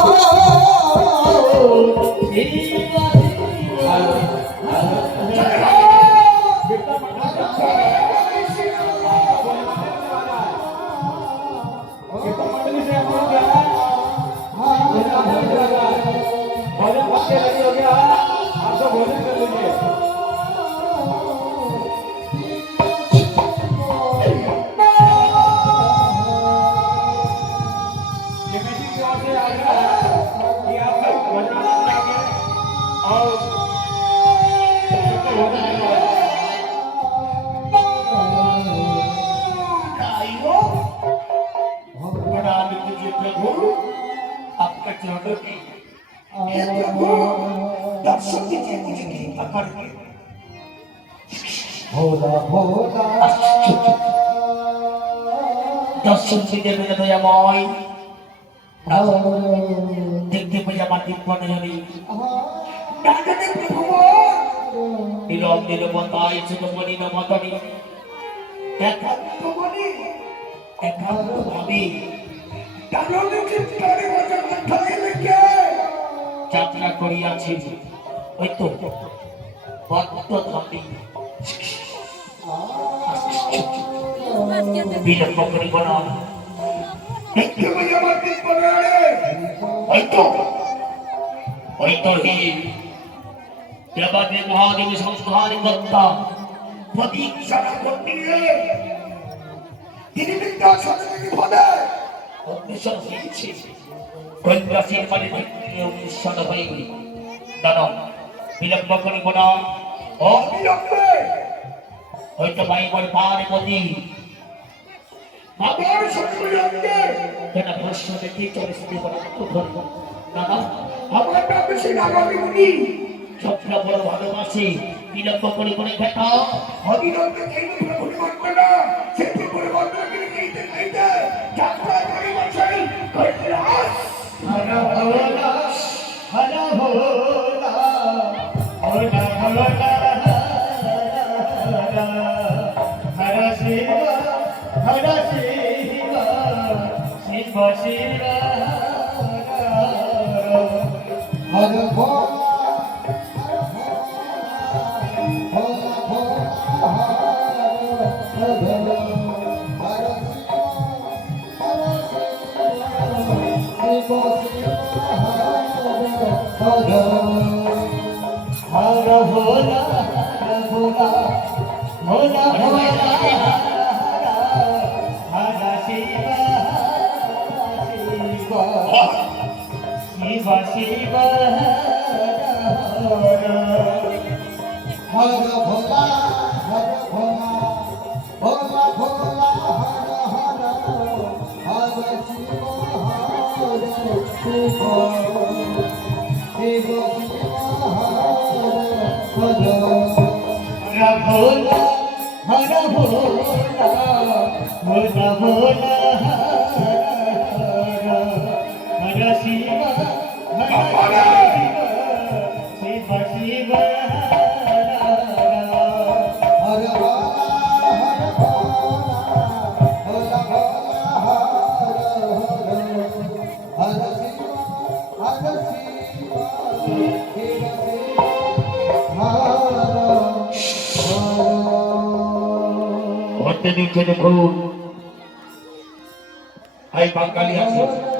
दर्शन दिते मेरे दयामय देखते पाई আমার দিব্যনে জানি ডাকাতে প্রভু নীরব নীরবতায় ছোটমণি নমতনি একান্ত মনে একান্ত ভাবে দানবে চিত্তরে বচন ঠাই লেগে যাত্রা করিয়াছে ওই তো বদ্ধ ধামে বিলম্ব করিব না দেখতে পাই আমার দিব্যনে ওই তো হি দেবাদেব মহাদেব সংস্কার কর্তা প্রতীক্ষা করতে তিনি বিদ্যা সদনে পদে অগ্নিশন হয়েছে কৈলাসের পানে অগ্নিশন হয়ে গেল দাদা বিলম্ব করিব না অবিলম্বে হয়তো বাইবল পার্বতী বাবার সঙ্গে কেন প্রশ্ন দেখি চলে শুরু করা তো ধরব দাদা আমার নামে সে নাগামি মুনি সবটা বড় ভালোবাসি বিলম্ব করে করে ঘটা অবিলম্বে কেন প্রভু করবে না সে প্রভুর বন্ধনে নিতে নিতে যাত্রা করি বসেন কৈলাস হরা ভোলা হরা ভোলা হরা ভোলা হরা শিব হরা শিব শিব শিব হর ভোলা भोला भोला हरा शिव शिव शिव हर भोला हर भोला भोला भोला हर हर हर शिव हर शिव शिव हर हर भोला हर भोला भोला भोला हर शिव हर शिव शिव हर नीचे देखो आई बांगाली आसो